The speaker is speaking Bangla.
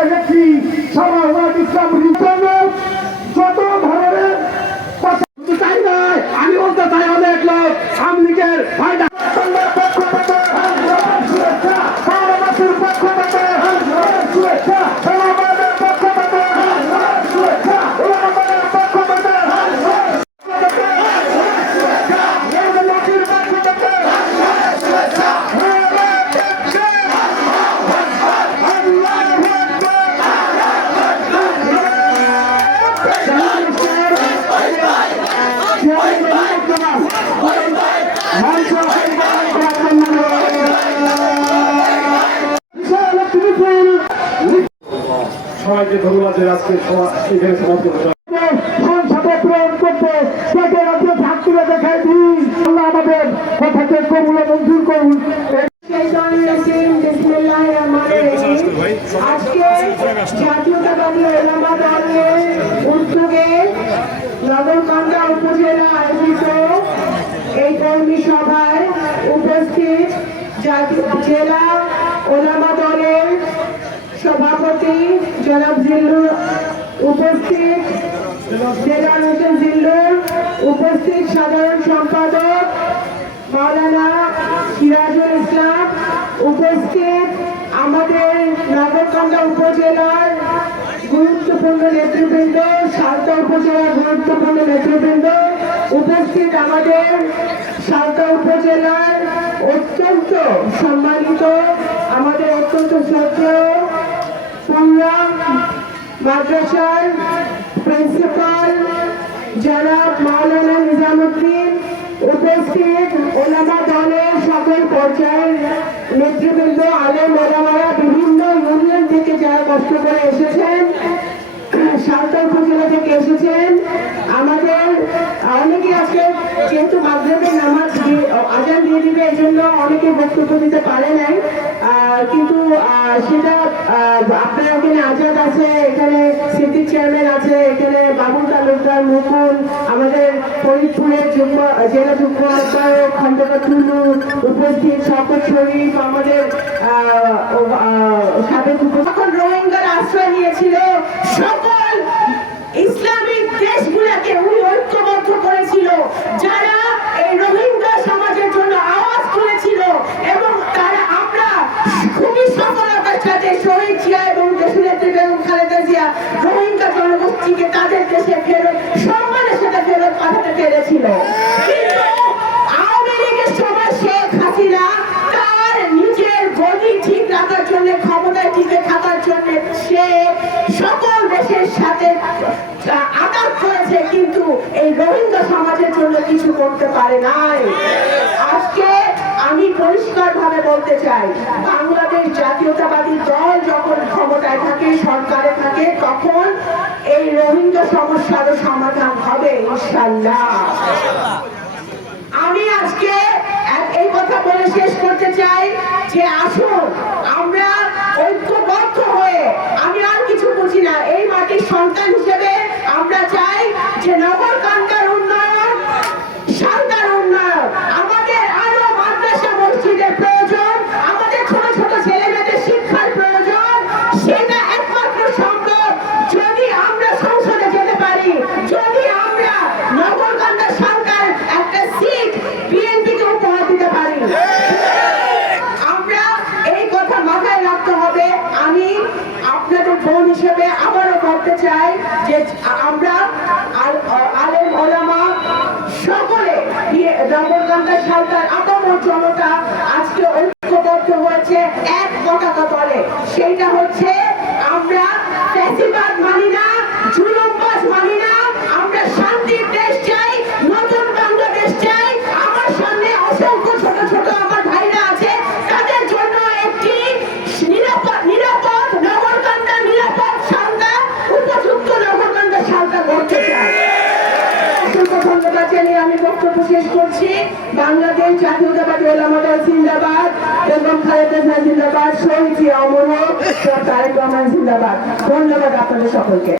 দেশের নেত্রী সমাজবাদ ইসলাম রিপনের যত ধরনের আমি বলতে চাই অনেক লোক আওয়ামী লীগের ফায়দা সবাইকে ধন্যবাদ যে আজকে এখানে সমাপ্ত আমাদের কথাকে কবুল মঞ্জুর করুন। আজকে জাতীয়তাবাদী ওলামা দলের উদ্যোগে নগরকান্দা উপজেলা আয়োজিত এই কর্মী সভায় উপস্থিত জাতীয় জেলা ওলামা দলের সভাপতি জনাব জিল্লুর উপস্থিত জেলা হোসেন জিল্লুর উপস্থিত সাধারণ সম্পাদক মাওলানা সিরাজুল ইসলাম উপস্থিত আমাদের নগরকান্দা উপজেলার গুরুত্বপূর্ণ নেতৃবৃন্দ সালতা উপজেলার গুরুত্বপূর্ণ নেতৃবৃন্দ উপস্থিত আমাদের সালতা উপজেলার অত্যন্ত সম্মানিত, আমাদের অত্যন্ত শ্রদ্ধেয় মাদ্রাসার প্রিন্সিপাল জনাব মাওলানা নিজামুদ্দিন উপস্থিত ওলামা দলের সকল পর্যায়ের নেতৃবৃন্দ, আলেম ওলামারা বিভিন্ন ইউনিয়ন থেকে যারা কষ্ট করে এসেছেন সাতটা উপজেলা থেকে এসেছেন, আমাদের, অনেকে আজকে যেহেতু মাদ্রাসের নামাজ দিবে এই জন্য অনেকে বক্তব্য দিতে পারে নাই। কিন্তু সেটা আপনার এখানে আজাদ আছে, এখানে সিদ্দিক চেয়ারম্যান আছে, এখানে বাবুল তালুকদার, মুকুল, আমাদের ফরিদপুরের যুগ্ম, জেলা যুগ্ম আহ্বায়ক, খন্দকার টুলু উপস্থিত শপথ শরীফ, আমাদের সাবেক যখন রোহিঙ্গার আশ্রয় নিয়েছিল, সকল রোহিঙ্গা জনগোষ্ঠীকে তাদের দেশে ফেরত সম্মানের সাথে ফেরত পাঠাতে পেরেছিল। সে সকল দেশের সাথে আঘাত করেছে, কিন্তু এই রোহিঙ্গা সমাজের জন্য কিছু করতে পারে নাই। আজকে আমি পরিষ্কার ভাবে বলতে চাই, বাংলাদেশ তখন এই রোহিঙ্গা সমস্যার সমাধান হবে ইনশাল্লাহ আমি আজকে এই কথা বলে শেষ করতে চাই যে আসুন হিসেবে আবারও বলতে চাই যে আমরা আল- আলেম ওলামা সকলে নবরকান্তা সরকার আপামর জনতা আজকে ঐক্যবদ্ধ হয়েছে এক পতাকা তলে। সেইটা হচ্ছে আমরা মানি না ধন্যবাদ জানিয়ে আমি বক্তব্য শেষ করছি। বাংলাদেশ জাতীয়তাবাদী ওলামা দল জিন্দাবাদ এবং খালেদা জিয়া জিন্দাবাদ, শহীদ অমর তারেক রহমান জিন্দাবাদ। ধন্যবাদ আপনাদের সকলকে।